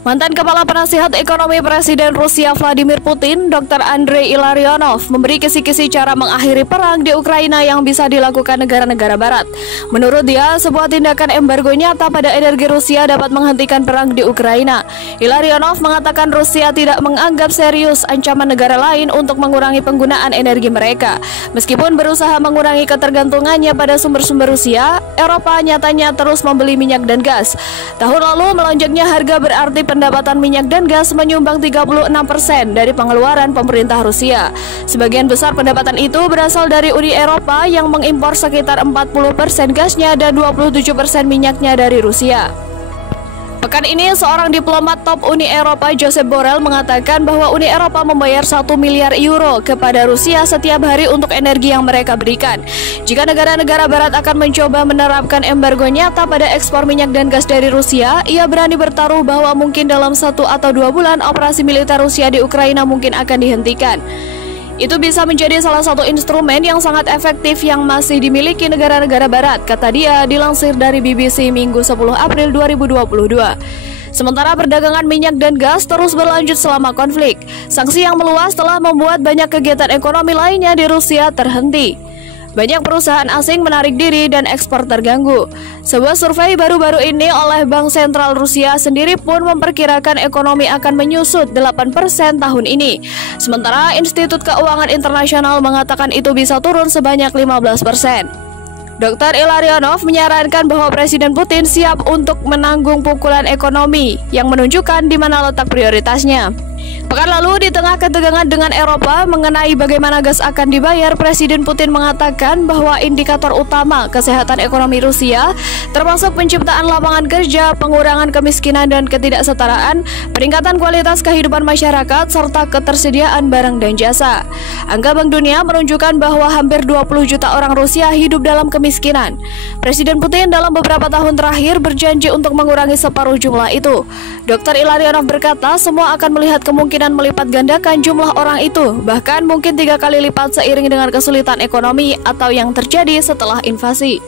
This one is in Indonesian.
Mantan Kepala Penasihat Ekonomi Presiden Rusia Vladimir Putin, Dr. Andrei Ilarionov, memberi kisi-kisi cara mengakhiri perang di Ukraina yang bisa dilakukan negara-negara Barat. Menurut dia, sebuah tindakan embargo nyata pada energi Rusia dapat menghentikan perang di Ukraina. Ilarionov mengatakan Rusia tidak menganggap serius ancaman negara lain untuk mengurangi penggunaan energi mereka. Meskipun berusaha mengurangi ketergantungannya pada sumber-sumber Rusia, Eropa nyatanya terus membeli minyak dan gas. Tahun lalu melonjaknya harga berarti pendapatan minyak dan gas menyumbang 36% dari pengeluaran pemerintah Rusia. Sebagian besar pendapatan itu berasal dari Uni Eropa yang mengimpor sekitar 40% gasnya dan 27% minyaknya dari Rusia. Pekan ini, seorang diplomat top Uni Eropa, Josep Borrell, mengatakan bahwa Uni Eropa membayar 1 miliar euro kepada Rusia setiap hari untuk energi yang mereka berikan. Jika negara-negara Barat akan mencoba menerapkan embargo nyata pada ekspor minyak dan gas dari Rusia, ia berani bertaruh bahwa mungkin dalam 1 atau 2 bulan operasi militer Rusia di Ukraina mungkin akan dihentikan. Itu bisa menjadi salah satu instrumen yang sangat efektif yang masih dimiliki negara-negara Barat, kata dia, dilansir dari BBC Minggu 10 April 2022. Sementara perdagangan minyak dan gas terus berlanjut selama konflik. Sanksi yang meluas telah membuat banyak kegiatan ekonomi lainnya di Rusia terhenti. Banyak perusahaan asing menarik diri dan ekspor terganggu. Sebuah survei baru-baru ini oleh Bank Sentral Rusia sendiri pun memperkirakan ekonomi akan menyusut 8% tahun ini. Sementara Institut Keuangan Internasional mengatakan itu bisa turun sebanyak 15%. Dr. Ilarionov menyarankan bahwa Presiden Putin siap untuk menanggung pukulan ekonomi yang menunjukkan di mana letak prioritasnya. Pekan lalu, di tengah ketegangan dengan Eropa mengenai bagaimana gas akan dibayar, Presiden Putin mengatakan bahwa indikator utama kesehatan ekonomi Rusia, termasuk penciptaan lapangan kerja, pengurangan kemiskinan dan ketidaksetaraan, peningkatan kualitas kehidupan masyarakat, serta ketersediaan barang dan jasa. Angka Bank Dunia menunjukkan bahwa hampir 20 juta orang Rusia hidup dalam kemiskinan. Presiden Putin dalam beberapa tahun terakhir berjanji untuk mengurangi separuh jumlah itu. Dr. Ilarionov berkata semua akan melihat kemungkinan melipat gandakan jumlah orang itu, bahkan mungkin 3 kali lipat seiring dengan kesulitan ekonomi atau yang terjadi setelah invasi.